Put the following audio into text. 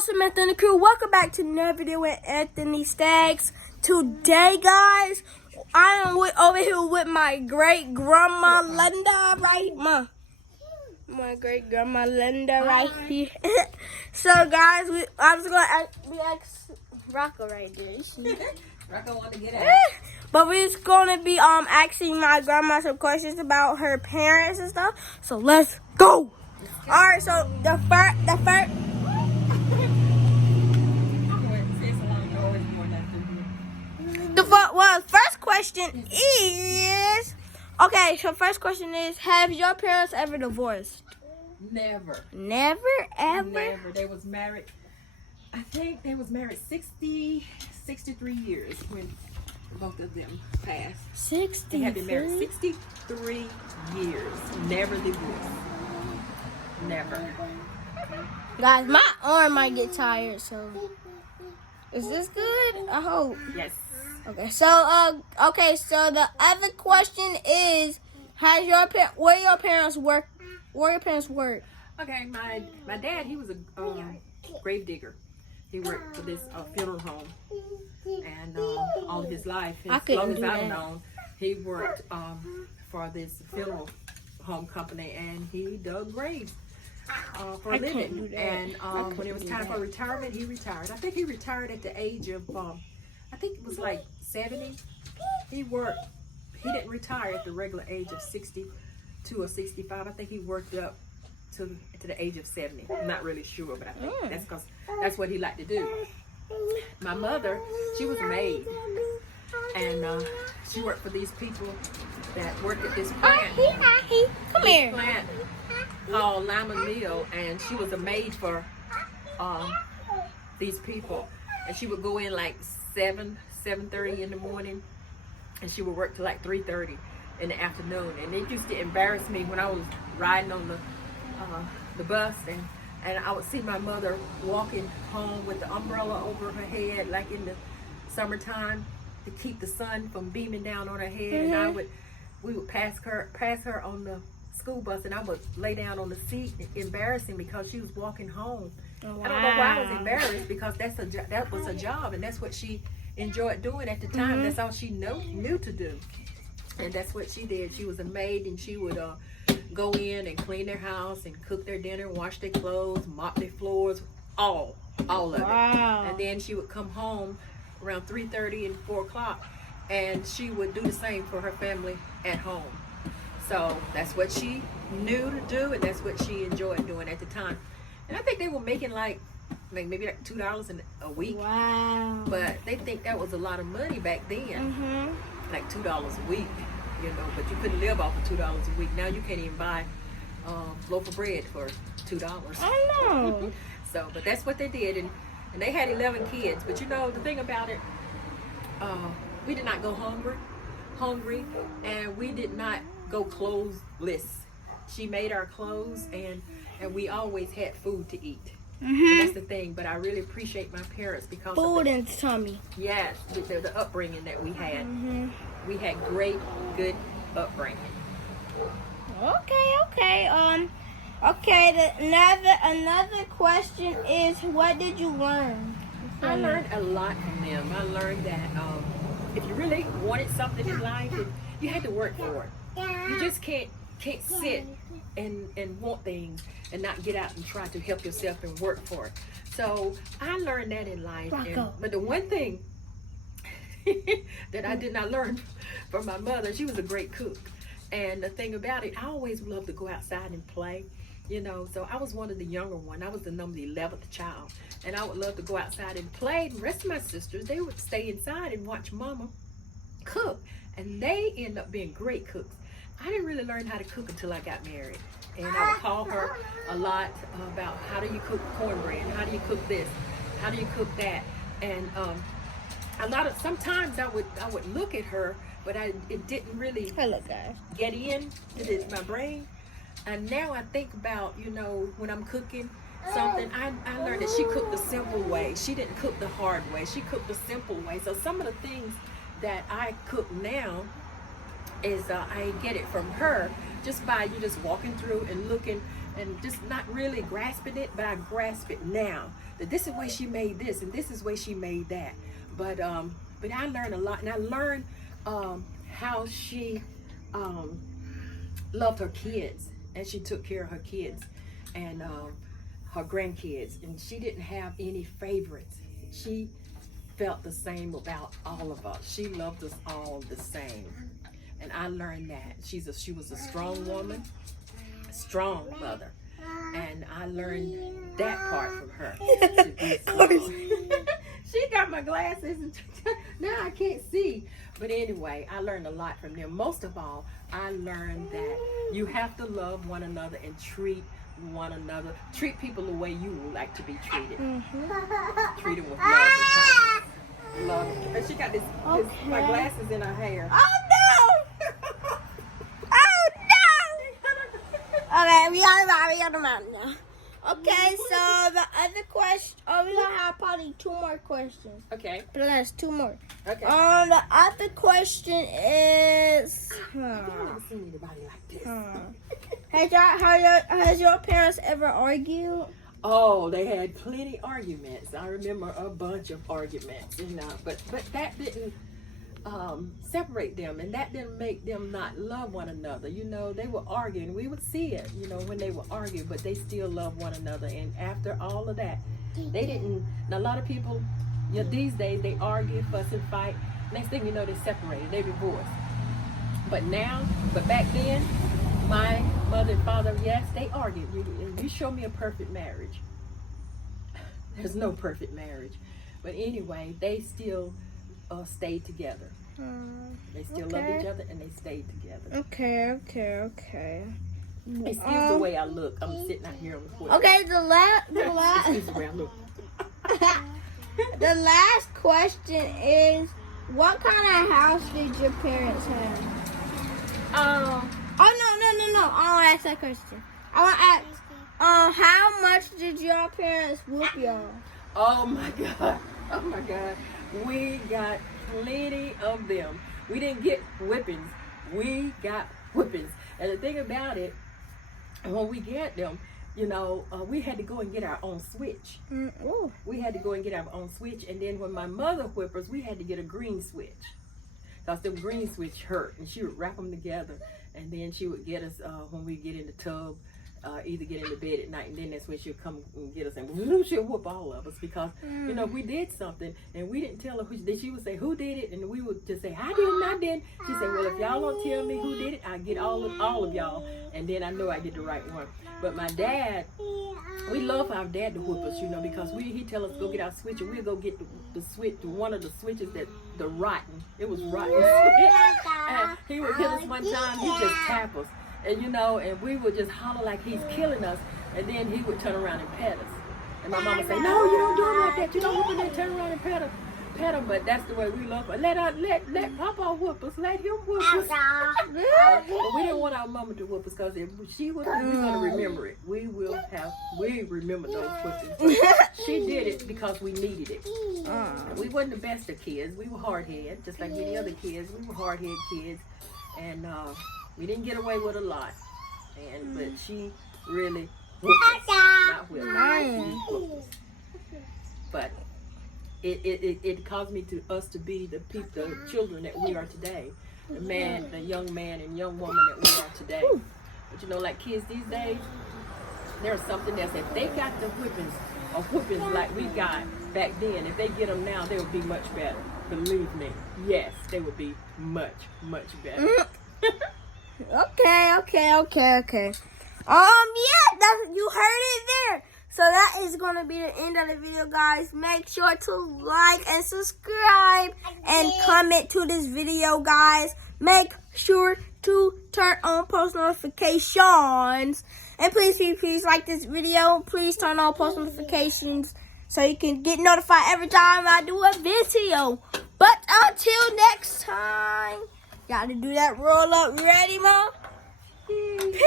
awesome Anthony crew. Welcome back to another video with Anthony Staggs. Today, guys, I am over here with my great grandma Linda, right? My great grandma Linda, right here. So, guys, I was gonna ask Rocco right there. Rocco want to get out. But we're just gonna be asking my grandma some questions about her parents and stuff. So let's go. All right. So the first. First question is, okay, so first question is, have your parents ever divorced? Never. Never, ever? Never. They was married, I think they was married 63 years when both of them passed. 63? They had been married 63 years. Never divorced. Never. Guys, my arm might get tired, so is this good? I hope. Yes. Okay, so so the other question is, where your parents work? Where your parents work? Okay, my dad, he was a grave digger. He worked for this funeral home, and all of his life, as long as I've known, he worked for this funeral home company, and he dug graves for a living. And when it was time for retirement, he retired. I think he retired at the age of I think it was like 70. He didn't retire at the regular age of 62 or 65. I think he worked up to the age of 70. I'm not really sure, but I think that's because that's what he liked to do. My mother, she was a maid, and she worked for these people that worked at this plant. Come here. Plant called Lyman Mill, and she was a maid for these people. And she would go in like 7:30 in the morning, and she would work till like 3:30 in the afternoon. And it used to embarrass me when I was riding on the bus, and I would see my mother walking home with the umbrella over her head, like in the summertime, to keep the sun from beaming down on her head. And we would pass her on the school bus, and I would lay down on the seat, embarrassing because she was walking home. Oh, wow. I don't know why I was embarrassed, because that was a job, and that's what she enjoyed doing at the time. That's all she knew to do, and that's what she did. She was a maid, and she would go in and clean their house and cook their dinner, wash their clothes, mop their floors, all of it. And then she would come home around 3:30 and 4 o'clock, and she would do the same for her family at home. So that's what she knew to do, and that's what she enjoyed doing at the time. And I think they were making like maybe like $2 a week. Wow. But they think that was a lot of money back then. Like $2 a week, but you couldn't live off of $2 a week. Now you can't even buy a loaf of bread for $2. I know. So, but that's what they did, and they had 11 kids. But the thing about it, we did not go hungry, and we did not go clothesless. She made our clothes, and we always had food to eat. And that's the thing. But I really appreciate my parents because food and tummy. Yes, the upbringing that we had. We had great, good upbringing. Okay. Another question is, what did you learn? I learned a lot from them. I learned that if you really wanted something in life, you had to work for it. You just can't sit and want things and not get out and try to help yourself and work for it. So I learned that in life. But the one thing that I did not learn from my mother, she was a great cook. And the thing about it, I always loved to go outside and play. So I was one of the younger ones. I was the number 11th child. And I would love to go outside and play. The rest of my sisters, they would stay inside and watch Mama cook. And they end up being great cooks. I didn't really learn how to cook until I got married. And I would call her a lot about, how do you cook cornbread? How do you cook this? How do you cook that? And sometimes I would look at her, but it didn't really get into my brain. And now I think about, when I'm cooking something, I learned that she cooked the simple way. She didn't cook the hard way. She cooked the simple way. So some of the things that I cook now is I get it from her just by you just walking through and looking and just not really grasping it, but I grasp it now. That this is why she made this, and this is why she made that. But I learned a lot, and I learned how she loved her kids, and she took care of her kids and her grandkids, and she didn't have any favorites. She felt the same about all of us. She loved us all the same, and I learned that. She was a strong woman, a strong mother, and I learned that part from her. To be strong. She got my glasses, and now I can't see. But anyway, I learned a lot from them. Most of all, I learned that you have to love one another and treat one another. Treat people the way you would like to be treated. Treat them with love and kindness. Love. And she got my glasses in her hair. Oh no! Oh no! Okay, we got them out now. Okay, so the other question. Oh, we gonna have probably 2 more questions. Okay. Plus 2 more. Okay. The other question is. I've never seen anybody like this. Has your parents ever argued? Oh, they had plenty arguments. I remember a bunch of arguments, but that didn't separate them, and that didn't make them not love one another. They were arguing. We would see it, when they were arguing, but they still loved one another. And after all of that, they didn't. Now, a lot of people, these days, they argue, fuss, and fight. Next thing you know, they're separated, they divorced. But back then, my mother and father, yes, they argued. You show me a perfect marriage. There's no perfect marriage. But anyway, they still stayed together. They still loved each other, and they stayed together. Okay. Excuse the way I look. I'm sitting out here on the porch. Okay, the last Excuse the way I look. the last question is, what kind of house did your parents have? Oh, no. I want to ask that question. I want to ask, how much did your parents whoop y'all? Oh my God. We got plenty of them. We didn't get whippings. We got whippings. And the thing about it, when we get them, we had to go and get our own switch. We had to go and get our own switch. And then when my mother whipped us, we had to get a green switch. Because the green switch hurt. And she would wrap them together. And then she would get us, when we get in the tub, either get into bed at night, and then that's when she'll come and get us, and she'll whoop all of us because we did something and we didn't tell her she would say who did it, and we would just say I didn't. She said, well, if y'all don't tell me who did it, I get all of y'all, and then I know I did the right one. But my dad, we love our dad to whoop us, because he tell us go get our switch, and we'll go get the switch, one of the switches it was rotten switch, and he would hit us one time, he just tap us. And and we would just holler like he's killing us, and then he would turn around and pet us. And my mama say, no, you don't do him like that. You don't whoop him and turn around and pet him. But that's the way we love her. Let Papa whoop us. Let him whoop us. But we didn't want our mama to whoop us, because if she whooped us, we're gonna remember it. We remember those whoopings. She did it because we needed it. We wasn't the best of kids. We were hard-headed, just like any other kids. We were hard-headed kids, and we didn't get away with a lot, but she really whooped us. Not whipped us. But it caused us to be the children that we are today. The young man and young woman that we are today. But like kids these days, there's something that if they got the whippings like we got back then, if they get them now, they would be much better. Believe me. Yes, they would be much, much better. Okay. You heard it there. So that is going to be the end of the video, guys. Make sure to like and subscribe and comment to this video, guys. Make sure to turn on post notifications. And please like this video. Please turn on post notifications so you can get notified every time I do a video. But until next time, gotta do that roll up. Ready, Mom? Peace.